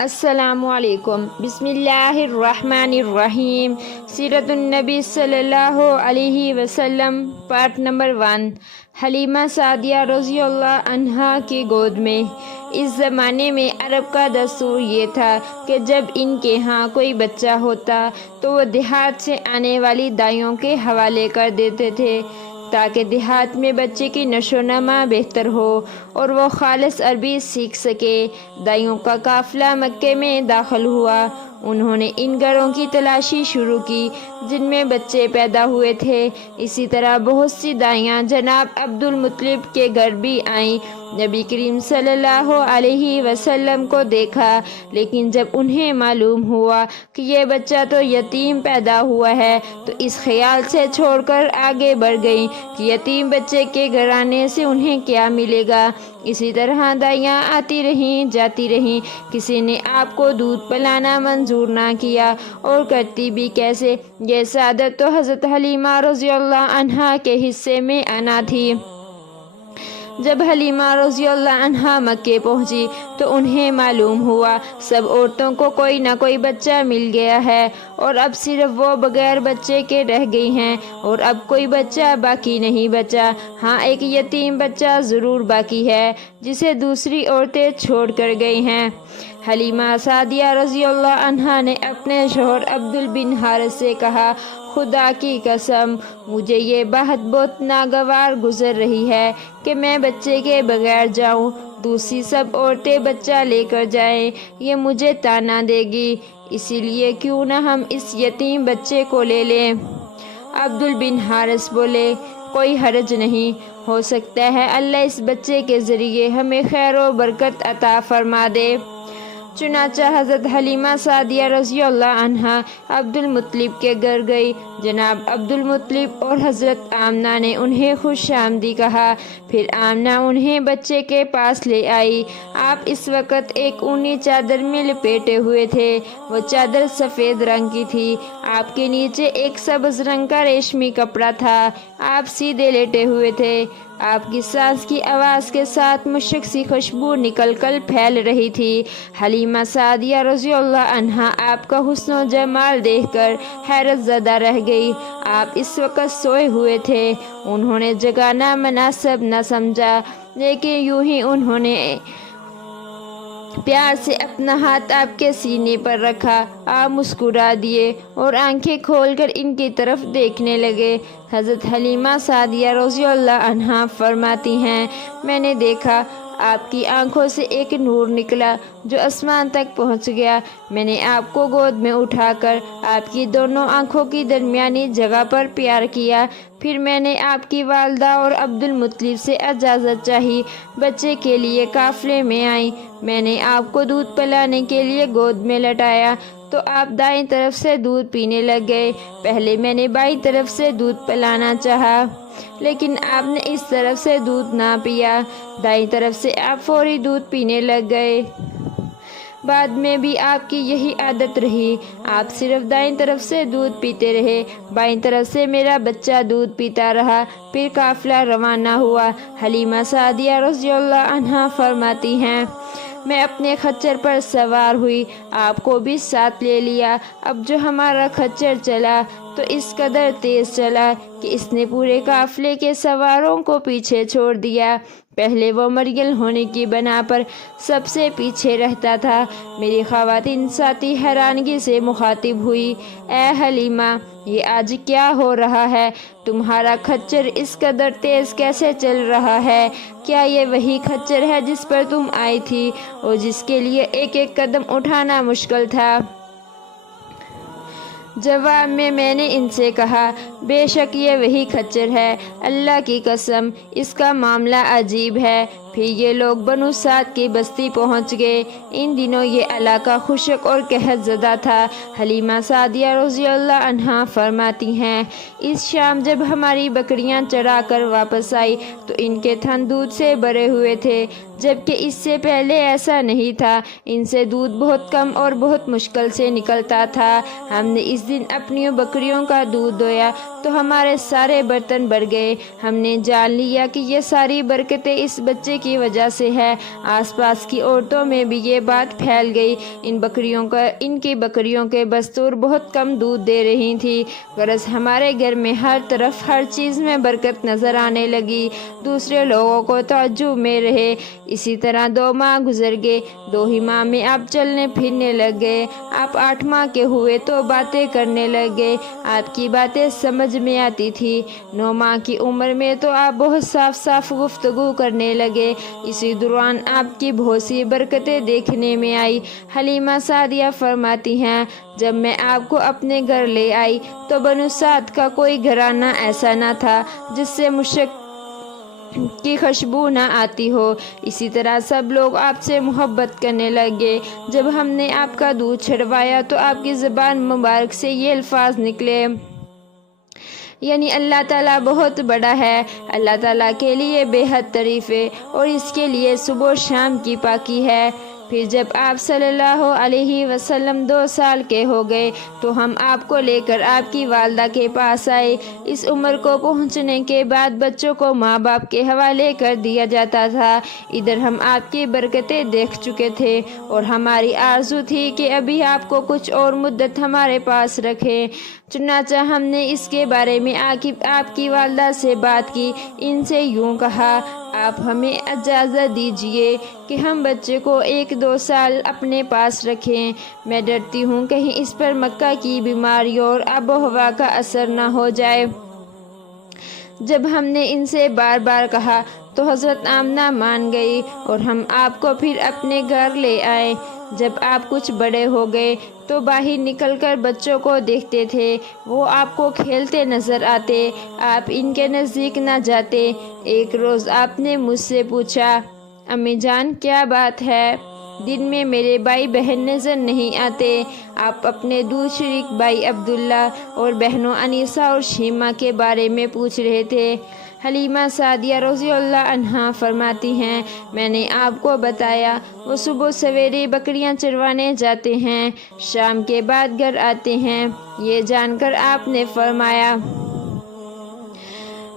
السلام علیکم۔ بسم اللہ الرحمن الرحیم۔ سیرت النبی صلی اللہ علیہ وسلم، پارٹ نمبر 1۔ حلیمہ سعدیہ رضی اللہ عنہا کی گود میں۔ اس زمانے میں عرب کا دستور یہ تھا کہ جب ان کے ہاں کوئی بچہ ہوتا تو وہ دیہات سے آنے والی دائیوں کے حوالے کر دیتے تھے تاکہ دیہات میں بچے کی نشو و نما بہتر ہو اور وہ خالص عربی سیکھ سکے۔ دائیوں کا قافلہ مکے میں داخل ہوا۔ انہوں نے ان گھروں کی تلاشی شروع کی جن میں بچے پیدا ہوئے تھے۔ اسی طرح بہت سی دائیاں جناب عبد المطلب کے گھر بھی آئیں۔ نبی کریم صلی اللہ علیہ وسلم کو دیکھا، لیکن جب انہیں معلوم ہوا کہ یہ بچہ تو یتیم پیدا ہوا ہے تو اس خیال سے چھوڑ کر آگے بڑھ گئیں کہ یتیم بچے کے گھر آنے سے انہیں کیا ملے گا۔ اسی طرح دائیاں آتی رہیں جاتی رہیں، کسی نے آپ کو دودھ پلانا منظور نہ کیا اور کرتی بھی کیسے۔ یہ سعادت تو حضرت حلیمہ رضی اللہ عنہا کے حصے میں آنا تھی۔ جب حلیمہ رضی اللہ عنہا مکے پہنچی تو انہیں معلوم ہوا سب عورتوں کو کوئی نہ کوئی بچہ مل گیا ہے اور اب صرف وہ بغیر بچے کے رہ گئی ہیں اور اب کوئی بچہ باقی نہیں بچا۔ ہاں، ایک یتیم بچہ ضرور باقی ہے جسے دوسری عورتیں چھوڑ کر گئی ہیں۔ حلیمہ سعدیہ رضی اللہ عنہا نے اپنے شوہر عبدل بن حارث سے کہا، خدا کی قسم مجھے یہ بات بہت ناگوار گزر رہی ہے کہ میں بچے کے بغیر جاؤں، دوسری سب عورتیں بچہ لے کر جائیں، یہ مجھے طعنہ دے گی، اسی لیے کیوں نہ ہم اس یتیم بچے کو لے لیں۔ عبدل بن حارث بولے، کوئی حرج نہیں، ہو سکتا ہے اللہ اس بچے کے ذریعے ہمیں خیر و برکت عطا فرما دے۔ چنانچہ حضرت حلیمہ سعدیہ رضی اللہ عنہا عبد المطلب کے گھر گئی۔ جناب عبد المطلب اور حضرت آمنہ نے انہیں خوش آمدید کہا۔ پھر آمنہ انہیں بچے کے پاس لے آئی۔ آپ اس وقت ایک اونی چادر میں لپیٹے ہوئے تھے، وہ چادر سفید رنگ کی تھی، آپ کے نیچے ایک سبز رنگ کا ریشمی کپڑا تھا، آپ سیدھے لیٹے ہوئے تھے۔ آپ کی سانس کی آواز کے ساتھ مشک سی خوشبو نکل کر پھیل رہی تھی۔ حلیمہ سعدیہ رضی اللہ عنہا آپ کا حسن و جمال دیکھ کر حیرت زدہ رہ گئی۔ آپ اس وقت سوئے ہوئے تھے، انہوں نے جگانا مناسب نہ سمجھا، لیکن یوں ہی انہوں نے پیار سے اپنا ہاتھ آپ کے سینے پر رکھا۔ آپ مسکرا دیے اور آنکھیں کھول کر ان کی طرف دیکھنے لگے۔ حضرت حلیمہ سعدیہ رضی اللہ عنہا فرماتی ہیں، میں نے دیکھا آپ کی آنکھوں سے ایک نور نکلا جو آسمان تک پہنچ گیا۔ میں نے آپ کو گود میں اٹھا کر آپ کی دونوں آنکھوں کی درمیانی جگہ پر پیار کیا۔ پھر میں نے آپ کی والدہ اور عبد المطلب سے اجازت چاہی، بچے کے لیے قافلے میں آئیں۔ میں نے آپ کو دودھ پلانے کے لیے گود میں لٹایا تو آپ دائیں طرف سے دودھ پینے لگ گئے۔ پہلے میں نے بائیں طرف سے دودھ پلانا چاہا، لیکن آپ نے اس طرف سے دودھ نہ پیا، دائیں طرف سے آپ فوری دودھ پینے لگ گئے۔ بعد میں بھی آپ کی یہی عادت رہی، آپ صرف دائیں طرف سے دودھ پیتے رہے، بائیں طرف سے میرا بچہ دودھ پیتا رہا۔ پھر قافلہ روانہ ہوا۔ حلیمہ سعدیہ رضی اللہ عنہا فرماتی ہیں، میں اپنے خچر پر سوار ہوئی، آپ کو بھی ساتھ لے لیا۔ اب جو ہمارا خچر چلا تو اس قدر تیز چلا کہ اس نے پورے قافلے کے سواروں کو پیچھے چھوڑ دیا۔ پہلے وہ مرگل ہونے کی بنا پر سب سے پیچھے رہتا تھا۔ میری خواتین ساتھی حیرانگی سے مخاطب ہوئی، اے حلیمہ، یہ آج کیا ہو رہا ہے؟ تمہارا خچر اس قدر تیز کیسے چل رہا ہے؟ کیا یہ وہی خچر ہے جس پر تم آئی تھی اور جس کے لیے ایک ایک قدم اٹھانا مشکل تھا؟ جواب میں نے ان سے کہا، بے شک یہ وہی خچر ہے، اللہ کی قسم اس کا معاملہ عجیب ہے۔ پھر یہ لوگ بنو سعد کی بستی پہنچ گئے۔ ان دنوں یہ علاقہ خشک اور قحط زدہ تھا۔ حلیمہ سعدیہ رضی اللہ عنہا فرماتی ہیں، اس شام جب ہماری بکریاں چرا کر واپس آئی تو ان کے تھن دودھ سے بھرے ہوئے تھے، جبکہ اس سے پہلے ایسا نہیں تھا، ان سے دودھ بہت کم اور بہت مشکل سے نکلتا تھا۔ ہم نے اس دن اپنی بکریوں کا دودھ دویا تو ہمارے سارے برتن بھر گئے۔ ہم نے جان لیا کہ یہ ساری برکتیں اس بچے کی وجہ سے ہے۔ آس پاس کی عورتوں میں بھی یہ بات پھیل گئی۔ ان کی بکریوں کے بستور بہت کم دودھ دے رہی تھی۔ غرض ہمارے گھر میں ہر طرف ہر چیز میں برکت نظر آنے لگی۔ دوسرے لوگوں کو تعجب میں رہے۔ اسی طرح 2 ماہ گزر گئے۔ 2 ہی ماہ میں آپ چلنے پھرنے لگ گئے۔ آپ 8 ماہ کے ہوئے تو باتیں کرنے لگ گئے۔ آپ کی باتیں سمجھ میں آتی تھی۔ 9 ماہ کی عمر میں تو آپ بہت صاف صاف گفتگو کرنے لگے۔ اسی دوران آپ کی بہت سی برکتیں دیکھنے میں آئی۔ حلیمہ سعدیہ فرماتی ہیں، جب میں آپ کو اپنے گھر لے آئی تو بنو سعد کا کوئی گھرانہ ایسا نہ تھا جس سے مشک کی خوشبو نہ آتی ہو۔ اسی طرح سب لوگ آپ سے محبت کرنے لگے۔ جب ہم نے آپ کا دودھ چھڑوایا تو آپ کی زبان مبارک سے یہ الفاظ نکلے، یعنی اللہ تعالیٰ بہت بڑا ہے، اللہ تعالیٰ کے لیے بے حد تعریف ہے اور اس کے لیے صبح و شام کی پاکی ہے۔ پھر جب آپ صلی اللہ علیہ وسلم 2 سال کے ہو گئے تو ہم آپ کو لے کر آپ کی والدہ کے پاس آئے۔ اس عمر کو پہنچنے کے بعد بچوں کو ماں باپ کے حوالے کر دیا جاتا تھا۔ ادھر ہم آپ کی برکتیں دیکھ چکے تھے اور ہماری آرزو تھی کہ ابھی آپ کو کچھ اور مدت ہمارے پاس رکھیں۔ چنانچہ ہم نے اس کے بارے میں آپ کی والدہ سے بات کی۔ ان سے یوں کہا، آپ ہمیں اجازت دیجیے کہ ہم بچے کو 1-2 سال اپنے پاس رکھیں۔ میں ڈرتی ہوں کہیں اس پر مکہ کی بیماریوں اور آب و ہوا کا اثر نہ ہو جائے۔ جب ہم نے ان سے بار بار کہا تو حضرت آمنہ مان گئی اور ہم آپ کو پھر اپنے گھر لے آئے۔ جب آپ کچھ بڑے ہو گئے تو باہر نکل کر بچوں کو دیکھتے تھے، وہ آپ کو کھیلتے نظر آتے، آپ ان کے نزدیک نہ جاتے۔ ایک روز آپ نے مجھ سے پوچھا، امی جان کیا بات ہے؟ دن میں میرے بھائی بہن نظر نہیں آتے۔ آپ اپنے شریک بھائی عبداللہ اور بہنوں انیسہ اور شیمہ کے بارے میں پوچھ رہے تھے۔ حلیمہ سعدیہ رضی اللہ عنہا فرماتی ہیں، میں نے آپ کو بتایا وہ صبح سویرے بکریاں چروانے جاتے ہیں، شام کے بعد گھر آتے ہیں۔ یہ جان کر آپ نے فرمایا،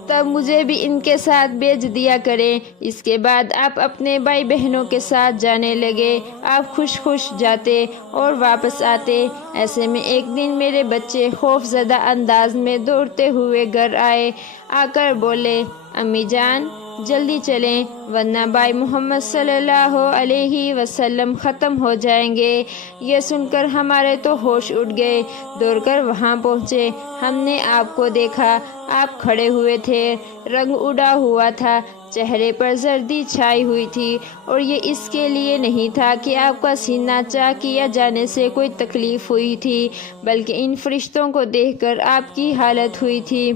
تب مجھے بھی ان کے ساتھ بھیج دیا کریں۔ اس کے بعد آپ اپنے بھائی بہنوں کے ساتھ جانے لگے۔ آپ خوش جاتے اور واپس آتے۔ ایسے میں ایک دن میرے بچے خوف زدہ انداز میں دوڑتے ہوئے گھر آئے۔ آ کر بولے، امی جان جلدی چلیں ورنہ بھائی محمد صلی اللہ علیہ وسلم ختم ہو جائیں گے۔ یہ سن کر ہمارے تو ہوش اڑ گئے۔ دوڑ کر وہاں پہنچے، ہم نے آپ کو دیکھا، آپ کھڑے ہوئے تھے، رنگ اڑا ہوا تھا، چہرے پر زردی چھائی ہوئی تھی، اور یہ اس کے لیے نہیں تھا کہ آپ کا سینہ چاک کیا جانے سے کوئی تکلیف ہوئی تھی، بلکہ ان فرشتوں کو دیکھ کر آپ کی حالت ہوئی تھی۔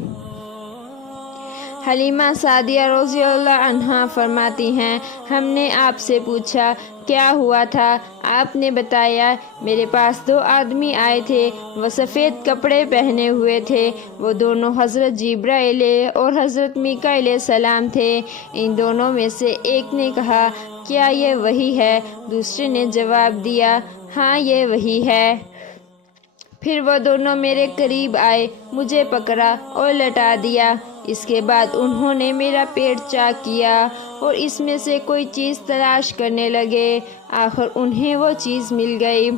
حلیمہ سعدیہ رضی اللہ عنہا فرماتی ہیں، ہم نے آپ سے پوچھا کیا ہوا تھا؟ آپ نے بتایا، میرے پاس 2 آدمی آئے تھے، وہ سفید کپڑے پہنے ہوئے تھے، وہ دونوں حضرت جبرائیل اور حضرت میکائیل علیہ السلام تھے۔ ان دونوں میں سے ایک نے کہا، کیا یہ وہی ہے؟ دوسرے نے جواب دیا، ہاں یہ وہی ہے۔ پھر وہ دونوں میرے قریب آئے، مجھے پکڑا اور لٹا دیا۔ اس کے بعد انہوں نے میرا پیٹ چاک کیا اور اس میں سے کوئی چیز تلاش کرنے لگے۔ آخر انہیں وہ چیز مل گئی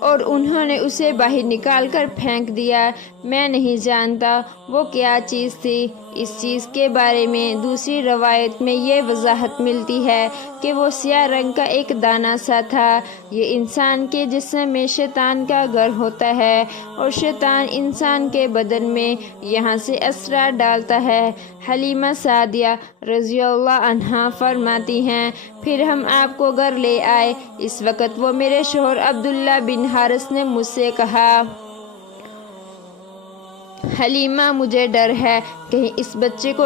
اور انہوں نے اسے باہر نکال کر پھینک دیا۔ میں نہیں جانتا وہ کیا چیز تھی۔ اس چیز کے بارے میں دوسری روایت میں یہ وضاحت ملتی ہے کہ وہ سیاہ رنگ کا ایک دانہ سا تھا۔ یہ انسان کے جسم میں شیطان کا گھر ہوتا ہے اور شیطان انسان کے بدن میں یہاں سے اسرار ڈالتا ہے۔ حلیمہ سعدیہ رضی اللہ عنہا فرماتی ہیں، پھر ہم آپ کو گھر لے آئے۔ اس وقت وہ میرے شوہر عبداللہ بن حارث نے مجھ سے کہا، حلیمہ مجھے ڈر ہے کہیں اس بچے کو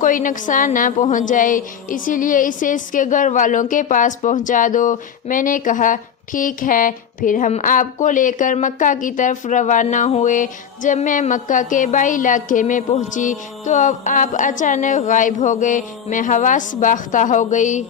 کوئی نقصان نہ پہنچ جائے، اسی لیے اسے اس کے گھر والوں کے پاس پہنچا دو۔ میں نے کہا ٹھیک ہے۔ پھر ہم آپ کو لے کر مکہ کی طرف روانہ ہوئے۔ جب میں مکہ کے بائی علاقے میں پہنچی تو آپ اچانک غائب ہو گئے۔ میں حواس باختہ ہو گئی۔